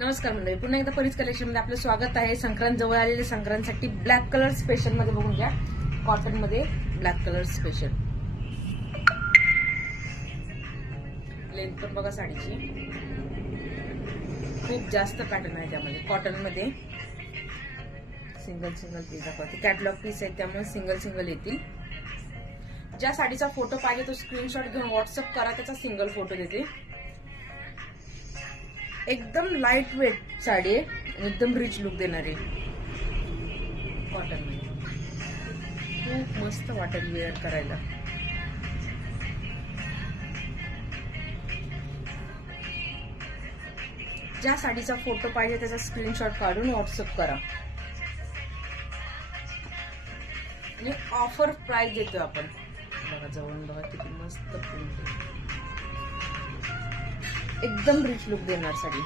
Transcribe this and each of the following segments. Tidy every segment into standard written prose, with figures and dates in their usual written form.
नमस्कार मंडळी, पुन्हा एकदा परीच कलेक्शन मध्ये आपलं स्वागत आहे. संक्रांत जवळ आलेले संक्रांतसाठी ब्लॅक कलर स्पेशल मध्ये बघून घ्या. कॉटन मध्ये ब्लॅक कलर स्पेशल. लेंथ पण बघा साडीची, खूप जास्त पॅटर्न आहे त्यामध्ये. कॉटन मध्ये सिंगल पीस दाखवते. कॅटलॉग पीस आहे त्यामुळे सिंगल येतील. ज्या साडीचा फोटो पाहिजे तो स्क्रीनशॉट घेऊन व्हॉट्सअप करा, त्याचा सिंगल फोटो देते. एकदम लाईट वेट साडी आहे, एकदम रिच लुक देणारी. कॉटन मध्ये खूप मस्त वाटेल वेअर करायला. ज्या साडीचा फोटो पाहिजे त्याचा स्क्रीनशॉट काढून व्हॉट्सअप करा. आणि ऑफर प्राइस देतोय आपण. बघा जवळून बघा किती मस्त प्रिंट, एकदम रिच लुक देणार साडी.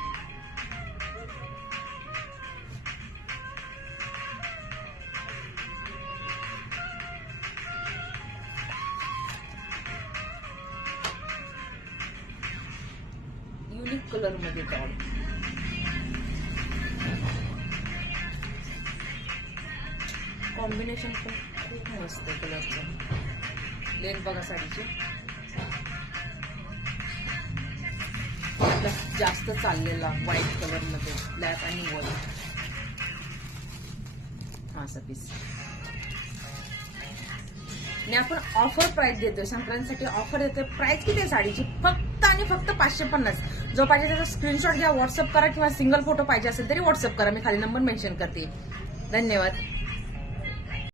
युनिक कलर मध्ये टॉप. कॉम्बिनेशन पण खूप मस्त आहे कलरचं. लेंथ बघा साडीची, जास्त चाललेला व्हाईट कलर मध्ये ब्लॅक आणि व्हाईट हा असा पीस. आणि आपण ऑफर प्राइस देतोय, संक्रांतीसाठी ऑफर देतोय. प्राइस किती आहे साडीची? फक्त आणि फक्त 550. जो पाहिजे त्याचा स्क्रीनशॉट घ्या, व्हॉट्सअप करा, किंवा सिंगल फोटो पाहिजे असेल तरी व्हॉट्सअप करा. मी खाली नंबर मेन्शन करते. धन्यवाद.